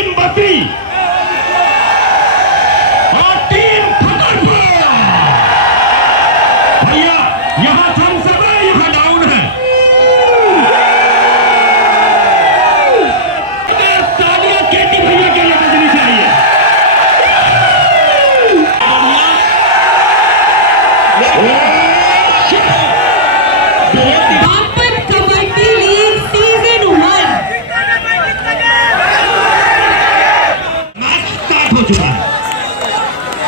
Team Badri और team Fatehpur. भैया यहां थम सब है, यहां डाउन है। तालियां केटी भैया के लिए बजनी चाहिए।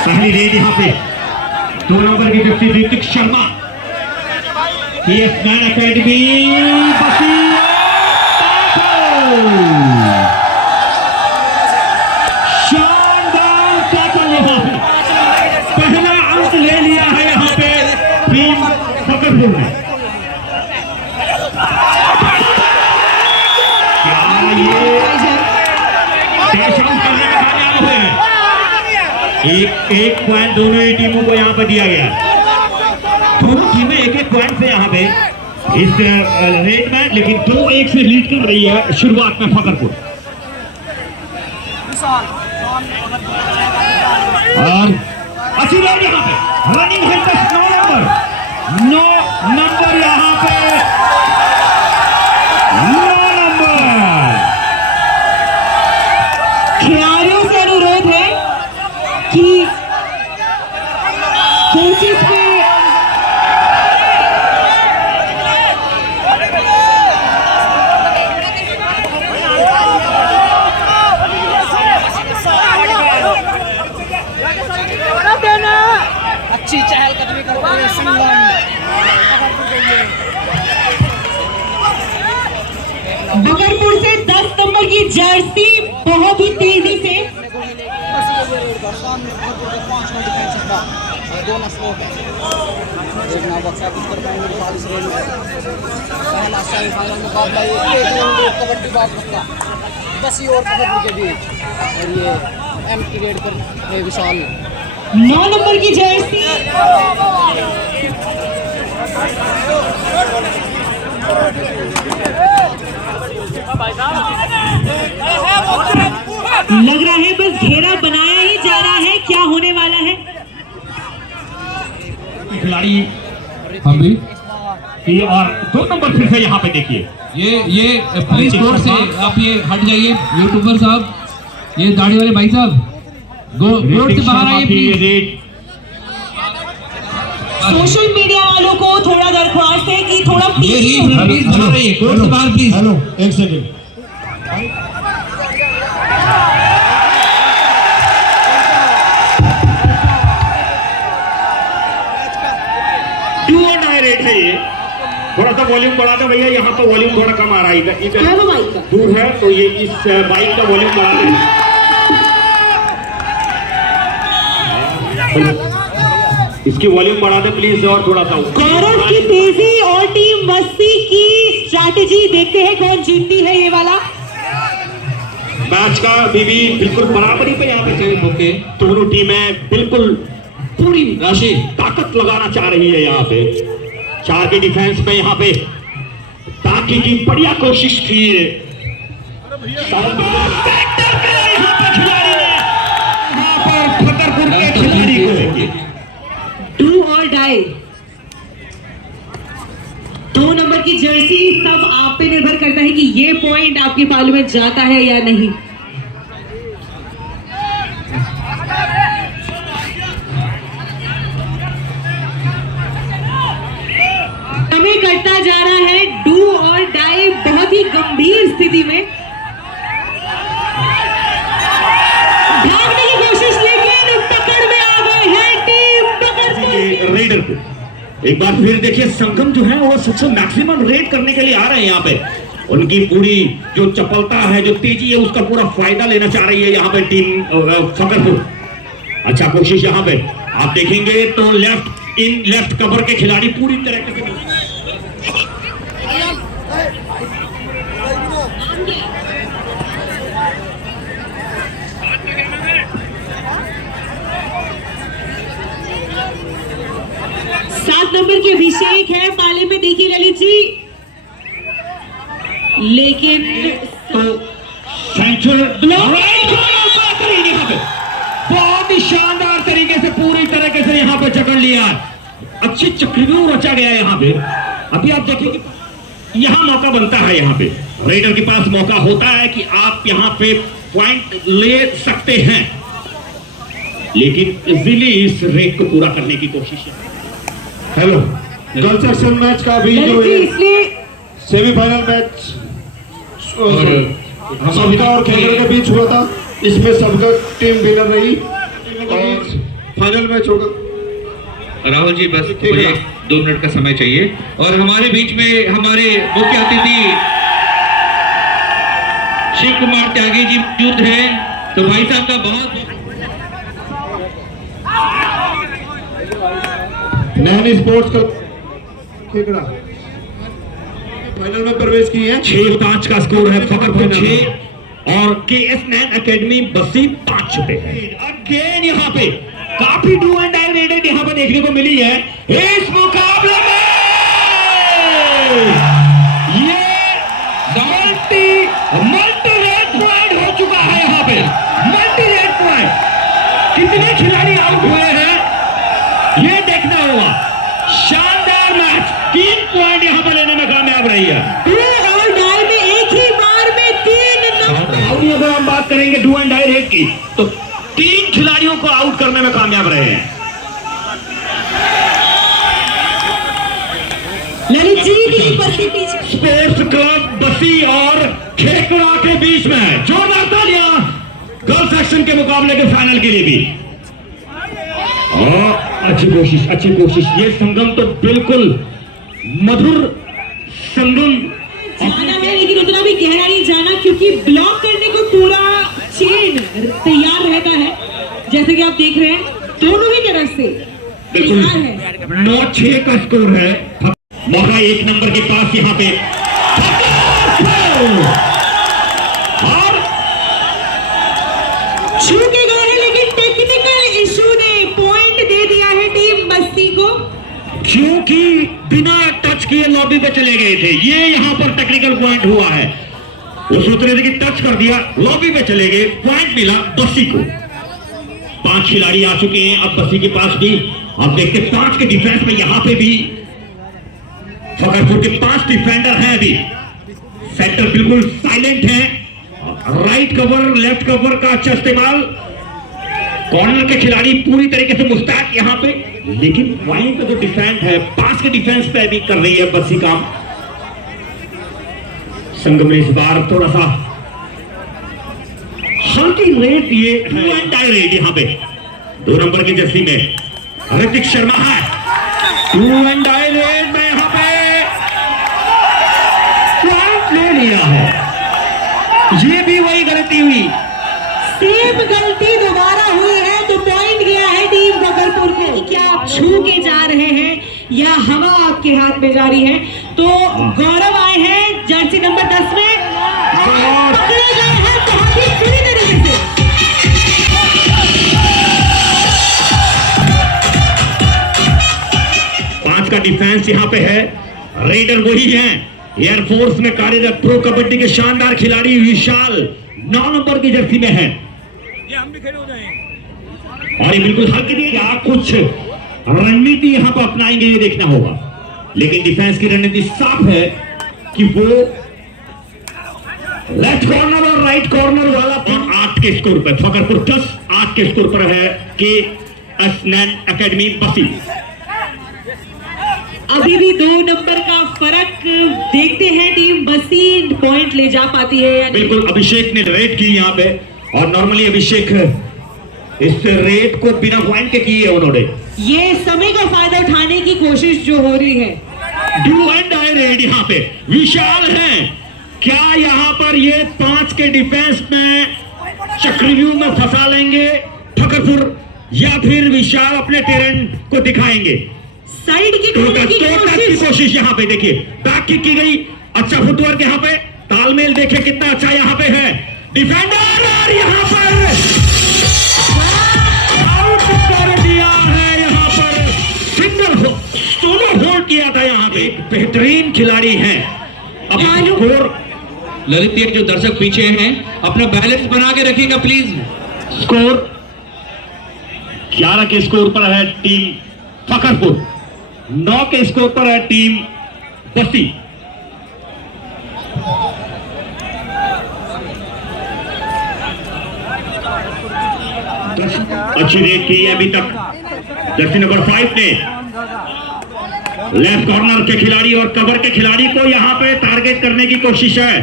पहली रेड यहाँ पे 2 नंबर की व्यक्ति ऋतिक शर्मा PSMan अकेडमी शानदार टैकल। यहाँ पे पहला अंक ले लिया है यहाँ पे टीम फतेहपुर ने। क्या ये कैच आउट करने में कामयाब हुए हैं। एक पॉइंट दोनों ही टीमों को यहाँ पर दिया गया। दोनों टीमें एक पॉइंट से यहाँ पे इस रेट में, लेकिन 2-1 से लीड कर रही है शुरुआत में फतेहपुर। और अच्छी रेड यहाँ पे रनिंग है 9 नंबर यहाँ पे 9 नंबर। खिलाड़ियों से अनुरोध है कि कोचिस पे अच्छी चहलकदमी करते हुए बकरपुर से 10 नंबर की जर्सी बहुत ही तेजी से पहला सेमीफाइनल मुकाबला ये कबड्डी बाग का 10 और फतेहपुर के बीच, और ये एम्प्टी रेड पर विशाल 9 नंबर की जर्सी लग रहा है बस घेरा बनाया ही जा रहा है। क्या होने वाला है खिलाड़ी हम भी और 2 नंबर फिर से यहाँ पे देखिए। ये प्लीज कोर्ट से आप ये हट जाइए यूट्यूबर साहब, ये दाढ़ी वाले भाई साहब कोर्ट से बाहर आइए प्लीज। सोशल मीडिया वालों को थोड़ा दरख्वास्त है कि थोड़ा प्लीज बाहर आइए, कोर्ट से बाहर प्लीज। हेलो एक सेकंड। रेट है ये, थोड़ा सा वॉल्यूम बढ़ा दो भैया, यहाँ पर वॉल्यूम थोड़ा कम आ रहा है। इधर दूर है तो ये इस बाइक का वॉल्यूम बढ़ा दें। इसकी वॉल्यूम बढ़ा दे प्लीज और थोड़ा सा। गौरव की तेजी और टीम बस्ती की स्ट्रैटेजी, देखते हैं कौन जीतती है ये वाला मैच का। बीबी बिल्कुल बराबरी पे यहाँ पे होके दोनों टीमें बिल्कुल पूरी राशि ताकत लगाना चाह रही है। यहाँ पे 4 की डिफेंस में यहाँ पे ताकि की बढ़िया कोशिश की है। फतेहपुर के खिलाड़ी को डू और डाई 2 नंबर की जर्सी, सब आप पे निर्भर करता है कि ये पॉइंट आपके पालू में जाता है या नहीं। हमें करता जा रहा है डू और डाई बहुत ही गंभीर स्थिति में भागने की कोशिश, लेकिन पकड़ में आ गए हैं टीम फतेहपुर। रेडर को एक बार फिर देखिए, संगम जो है वो सबसे मैक्सिमम रेड करने के लिए आ रहे हैं यहाँ पे। उनकी पूरी जो चपलता है, जो तेजी है, उसका पूरा फायदा लेना चाह रही है यहाँ पे टीम फतेहपुर। अच्छा कोशिश यहाँ पे आप देखेंगे तो लेफ्ट कवर के खिलाड़ी पूरी तरह से 7 नंबर के अभिषेक है पाले में, देखिए ललित जी, लेकिन तो सेंचुरी लिया, अच्छी चक्रव्यूह रचा गया यहाँ पे। अभी आप देखिए कि यहाँ मौका बनता है, यहाँ पे रेडर के पास मौका होता है कि आप यहाँ पे पॉइंट ले सकते हैं, लेकिन इजीली इस रेड को पूरा करने की कोशिश है। हेलो, गर्ल्स सेक्शन मैच का भी जो है इसलिए सेमीफाइनल मैच सबका और खेलर के बीच हुआ था, इसमें सबका टीम विनर रही और फाइनल मैच होगा। राहुल जी बस मुझे 2 मिनट का समय चाहिए। और हमारे बीच में हमारे मुख्य अतिथि शिव कुमार त्यागी जी मौजूद हैं, तो भाई साहब का बहुत Naini sports club Khekra final में प्रवेश किए हैं। 6-5 का स्कोर है, फकरपुर 6 और केएस नैन एकेडमी बस्सी 5 पे। अगेन यहाँ पे काफी डू एंड डाई रेडेड यहाँ पे देखने को मिली है इस मुकाबले में। ये मल्टी रेड पॉइंट हो चुका है यहाँ पे, मल्टी रेड पॉइंट। कितने खिलाड़ी आउट हुए हैं ये देखना होगा। शानदार मैच, 3 पॉइंट यहाँ पर लेने में कामयाब रही है। डू और डाई में एक ही बार में 3 नंबर। अभी अगर हम बात करेंगे डू एंड डाई रेड की, तो 3 खिलाड़ियों को आउट करने में कामयाब रहे हैं। ललित जी की बस्सी पीछे। स्पोर्ट्स क्लब बस्सी और खेकड़ा के बीच में जोरदार तालियां गर्ल्स सेक्शन के मुकाबले के फाइनल के लिए भी। अच्छी कोशिश। ये संगम तो बिल्कुल मधुर संगम जाना है, लेकिन उतना भी गहरा नहीं जाना, क्योंकि ब्लॉक करने को पूरा चेन तैयार रहता है। जैसे कि आप देख रहे हैं दोनों ही तरफ से बिल्कुल तैयार है। 9-6 का स्कोर है। मौका 1 नंबर के पास यहाँ पे और छू के गए हैं, लेकिन टेक्निकल इशू ने पॉइंट दे दिया है टीम बस्ती को, क्योंकि बिना टच किए लॉबी पे चले गए थे। ये यहाँ पर टेक्निकल पॉइंट हुआ है। वो सोच रहे थे कि टच कर दिया, लॉबी पे चले गए, पॉइंट मिला बस्सी को। 5 खिलाड़ी आ चुके हैं अब बस्सी के पास भी। अब देखते 5 के डिफेंस में यहाँ पे भी फकरपुर के 5 डिफेंडर हैं। अभी सेंटर बिल्कुल साइलेंट है, राइट कवर लेफ्ट कवर का अच्छा इस्तेमाल। कॉर्नर के खिलाड़ी पूरी तरीके से मुस्तैद यहाँ पे, लेकिन वहीं पे जो डिफेंस है 5 के डिफेंस पे भी कर रही है बस्सी काम। संगम ने इस बार थोड़ा सा हल्की रेड ये डाई रेड यहाँ पे 2 नंबर की जर्सी में ऋतिक शर्मा है। 2 एंड डाई रेड में यहाँ पे पॉइंट ले लिया है। ये भी वही गलती हुई, सेम गलती दोबारा हुई है तो पॉइंट गया है टीम बकरपुर को। क्या आप छू के जा रहे हैं या हवा आपके हाथ में जारी है? तो गौरव आए हैं जर्सी नंबर 10 में, पकड़े गए हैं बहुत ही पूरी तरीके से। 5 का डिफेंस यहाँ पे है। रेडर वही है, एयरफोर्स में कार्यरत प्रो कबड्डी के शानदार खिलाड़ी विशाल 9 नंबर की जर्सी में है। और ये बिल्कुल हल्की दी, क्या कुछ रणनीति यहाँ पर अपनाएंगे ये देखना होगा। लेकिन डिफेंस की रणनीति साफ है कि वो लेफ्ट कॉर्नर और राइट कॉर्नर वाला 8 के स्कोर पर फकरपुर 10-8 के स्कोर पर है केएस नैन एकेडमी बस्सी। अभी भी 2 नंबर का फर्क देखते हैं, टीम बस्सी पॉइंट ले जा पाती है या नहीं। बिल्कुल अभिषेक ने रेड की यहाँ पे, और नॉर्मली अभिषेक इस रेड को बिना पॉइंट के किए उन्होंने। ये समय का फायदा उठाने की कोशिश जो हो रही है। डू एंड डाई रेड यहाँ पे विशाल है। क्या यहाँ पर ये 5 के डिफेंस में चक्रव्यूह में फंसा लेंगे फकरपुर, या फिर विशाल अपने टैलेंट को दिखाएंगे? साइड की कोशिश यहाँ पे देखिए, बैक किक की गई, अच्छा फुटवर्क यहाँ पे, तालमेल देखिए कितना अच्छा यहाँ पे है डिफेंडर, और यहाँ पर आउट कर दिया है। यहाँ पर सिंगल सोलो होल्ड किया था यहाँ पे। बेहतरीन खिलाड़ी है। अब स्कोर ललित, ये जो दर्शक पीछे हैं अपना बैलेंस बना के रखिएगा प्लीज। स्कोर 11 के स्कोर पर है टीम फकरपुर। 9 के स्कोर पर है टीम बस्ती। अच्छी रेड की है अभी तक जर्सी नंबर 5 ने। लेफ्ट कॉर्नर के खिलाड़ी और कवर के खिलाड़ी को यहां पे टारगेट करने की कोशिश है।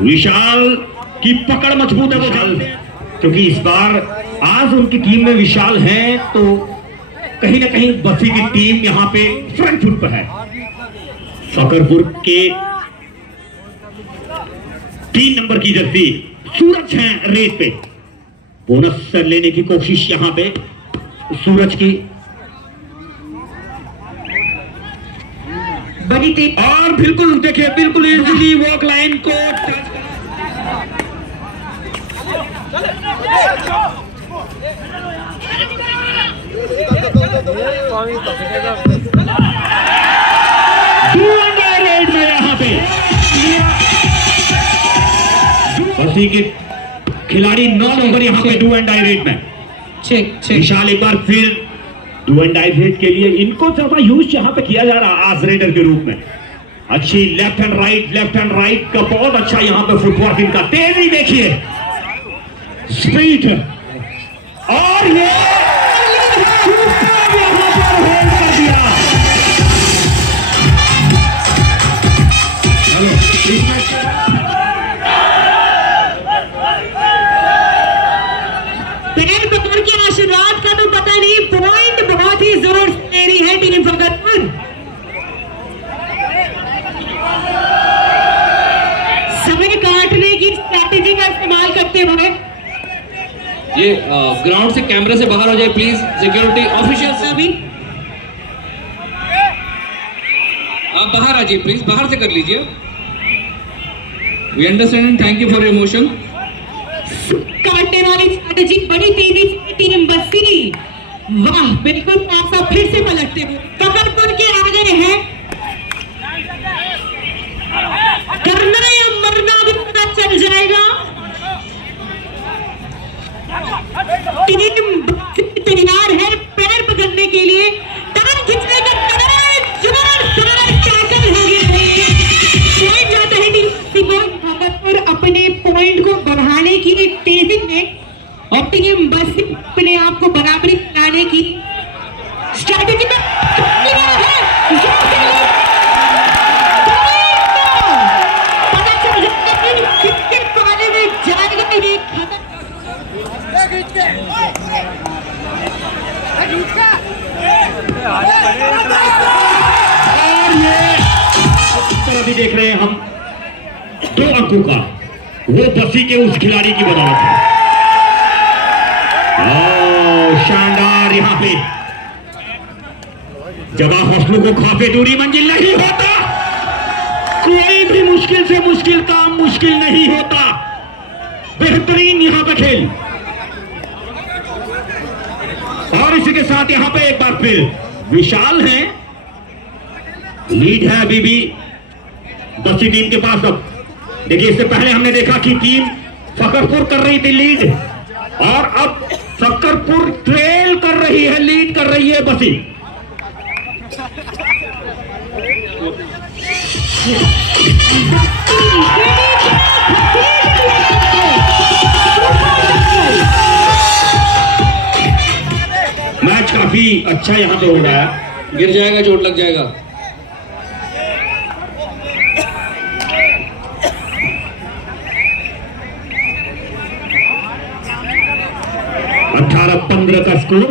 विशाल की पकड़ मजबूत है वो, क्योंकि इस बार आज उनकी टीम में विशाल है तो कहीं ना कहीं बस्ती की टीम यहां पे फ्रंट फुट पर है। फकरपुर के 3 नंबर की जर्सी सूरज है रेड पे। बोनस लेने की कोशिश यहां पे सूरज की, बड़ी तेज और बिल्कुल देखिए बिल्कुल इजीली वॉक लाइन को टच। रेड में यहां पे बस्ती के खिलाड़ी 9 नंबर यहां पे डू एंड डाई रेड में। चेक चेक विशाल एक बार फिर डू एंड डाई रेड के लिए इनको ज्यादा यूज यहां पे किया जा रहा आज रेडर के रूप में। अच्छी लेफ्ट एंड राइट का बहुत अच्छा यहां पे फुटवर्क इनका, तेजी देखिए, स्पीड, और ये यहां पर होल्ड कर दिया। पैर पकड़ के आशीर्वाद का तो पता नहीं, पॉइंट बहुत ही जरूर दे रही है टीम फकरपुर। समय काटने की स्ट्रैटेजी का इस्तेमाल करते हुए ये ग्राउंड से कैमरे से बाहर हो जाए प्लीज, सिक्योरिटी ऑफिशियल्स अभी आप बाहर आ जाइए प्लीज, बाहर से कर लीजिए। We understand and thank you for your emotion. काटने वाली स्ट्रैटेजी बड़ी तेजी से टीम बस्ती, वाह बिल्कुल पासा फिर से पलटते हुए फकरपुर के आ गए हैं। करना या मरना भी पता चल जाएगा। टीम तैयार है पैर पकड़ने के लिए, टांग खींचने का टैकल हो गया है। पॉइंट जाता है टीम फकरपुर अपने पॉइंट को बढ़ाने की तेजी में, और टीम बस्ती अपने आप को बराबरी लाने की स्ट्रैटेजी में पता चल जाता है कितने पाले में जाएगा ये खतर। और ये अभी देख रहे हैं हम 2 अंकों का, वो बस्ती के उस खिलाड़ी की बदौलत है। शानदार यहां पे जब हौसलों को खापे दूरी मंजिल नहीं होता, कोई भी मुश्किल से मुश्किल काम मुश्किल नहीं होता। बेहतरीन यहां पे खेल, और इसी के साथ यहां पे एक बार फिर विशाल है, लीड है अभी भी बस्ती टीम के पास। अब देखिए इससे पहले हमने देखा कि टीम फकरपुर कर रही थी लीड, और अब फकरपुर ट्रेल कर रही है, लीड कर रही है बस्ती। मैच काफी अच्छा यहां पे हो रहा है। गिर जाएगा, चोट लग जाएगा। अठारह 15 का स्कोर,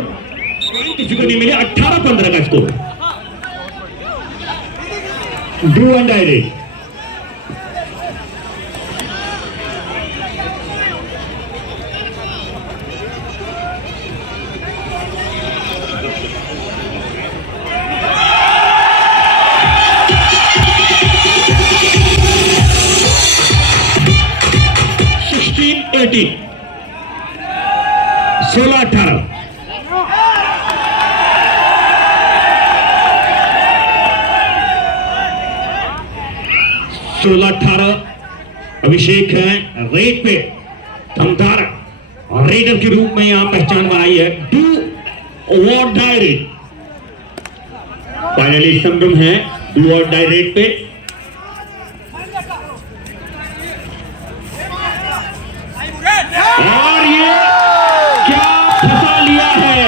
किसी को नहीं मिले। 18-15 का score, do and die raid. $16-18, 16-18। Abhishek है रेड पे, दमदार रेडर के रूप में यहां पहचान बनाई है। डू और डाई रेड, फाइनली संगम है डू और डाई रेट पे। और ये क्या फंसा लिया है,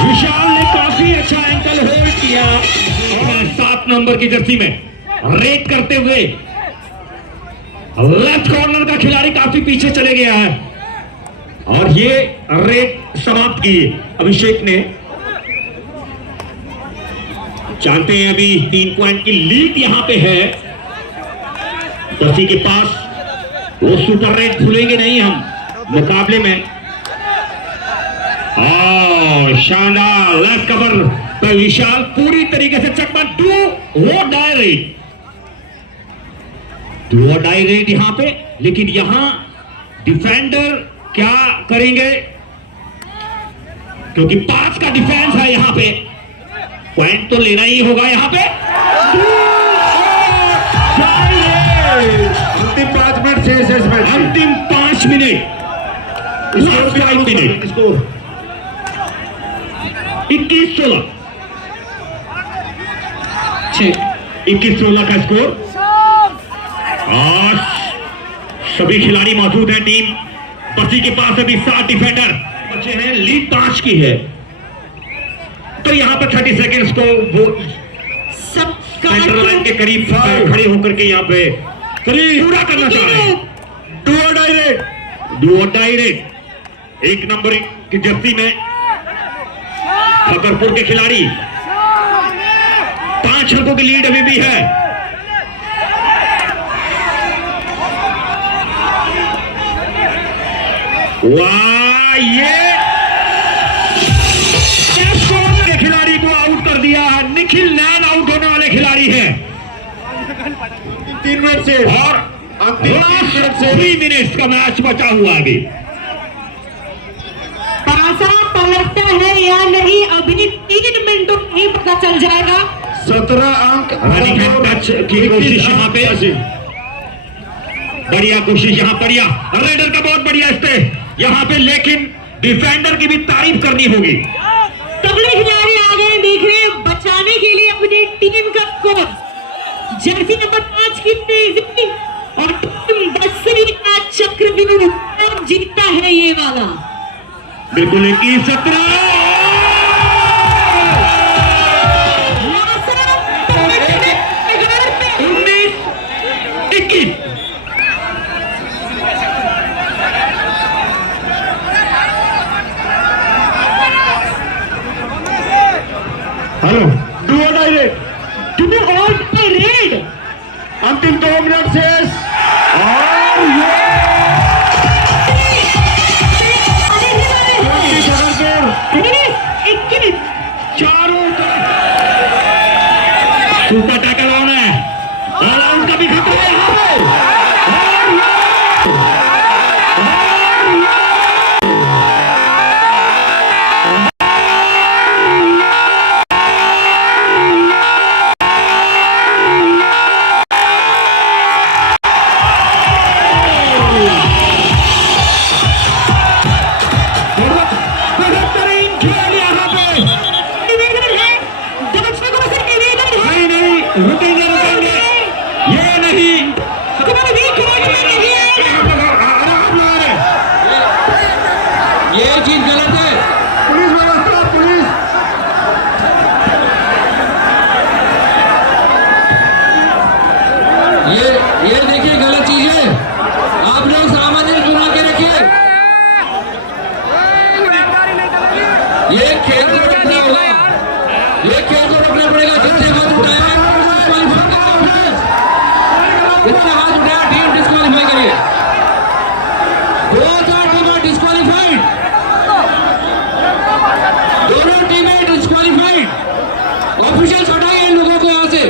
विशाल ने काफी अच्छा एंकल होल्ड किया और 7 नंबर की जर्सी में रेट करते हुए लेफ्ट कॉर्नर का खिलाड़ी काफी पीछे चले गया है और ये रेट समाप्त की अभिषेक ने। जानते हैं अभी 3 पॉइंट की लीड यहां पे है जर्सी के पास, वो सुपर रेट भूलेंगे नहीं हम मुकाबले में। शानदार लेफ्ट कवर पर विशाल पूरी तरीके से चकमा डू वो डाई रेट, डू और डाई रेट यहां पे। लेकिन यहां डिफेंडर क्या करेंगे क्योंकि 5 का डिफेंस है यहां पे, पॉइंट तो लेना ही होगा यहां पे। अंतिम 5 मिनट शेष है इसमें, अंतिम 5 मिनट, 5 मिनट स्कोर 21-16 21-16 का स्कोर। आज सभी खिलाड़ी मौजूद हैं टीम बसी के पास, अभी 7 डिफेंडर बचे हैं, लीड 5 की है। तो यहाँ पर 30 सेकेंड्स को वो सेंटर लाइन के करीब खड़े होकर के यहाँ पे करीब पूरा करना चाह रहे हैं। डू और डाई रेट, डू और डाई रेट 1 नंबर की जर्सी में फकरपुर के खिलाड़ी, 5 अंकों की लीड अभी भी है। वाह, ये के खिलाड़ी को आउट कर दिया है, निखिल नैन आउट होने वाले खिलाड़ी हैं 3 मिनट से, और लास्ट 3 मिनट्स का मैच बचा हुआ है अभी। पासा पलटता है या नहीं अभी 3 मिनटों में ही पता चल जाएगा। 17 अंक टच की कोशिश यहाँ पे, बढ़िया कोशिश यहाँ पर, रेडर का बहुत बढ़िया इस पे यहाँ पे, लेकिन डिफेंडर की भी तारीफ करनी होगी। तगड़े खिलाड़ी आ गए देख रहे हैं बचाने के लिए अपनी टीम का स्कोर। जर्सी नंबर 5 की तेजी और टीम बसी का चक्रव्यूह जीतता है ये वाला। बिल्कुल 21-17 19-21। हेलो, डू और डाई रेट, डू और डाई रेट, अंतिम 2 मिनट शेष और ये 21 चारों सुपर टैकल ऑन है, ऑल आउट का भी खतरा है यहाँ पे। ये चीज गलत है। पुलिस व्यवस्था, पुलिस ये देखिए गलत चीज है, आप लोग सामाजिक बना के रखिए। ये खेल को रोकना होगा, ये खेल को रोकना पड़ेगा। जितने हाथ उठाया जितना हाथ उठाया टीम डिस्क्वालीफाई करिए। 2-4 टीमें डिस्क्वालीफाइड, दोनों टीमें डिस्क्वालीफाइड। ऑफिशियल्स हटाइए इन लोगों को यहाँ से।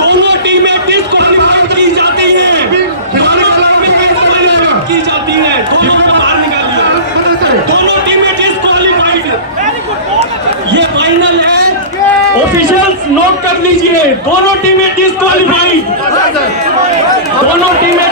दोनों टीमें डिस्क्वालीफाइड की जाती हैं, की जाती है, दोनों को बाहर निकालिए। दोनों टीमें डिस्क्वालीफाइड, ये फाइनल है, ऑफिशियल्स नोट कर लीजिए। दोनों टीमें डिस्क्वालीफाइड, दोनों टीमें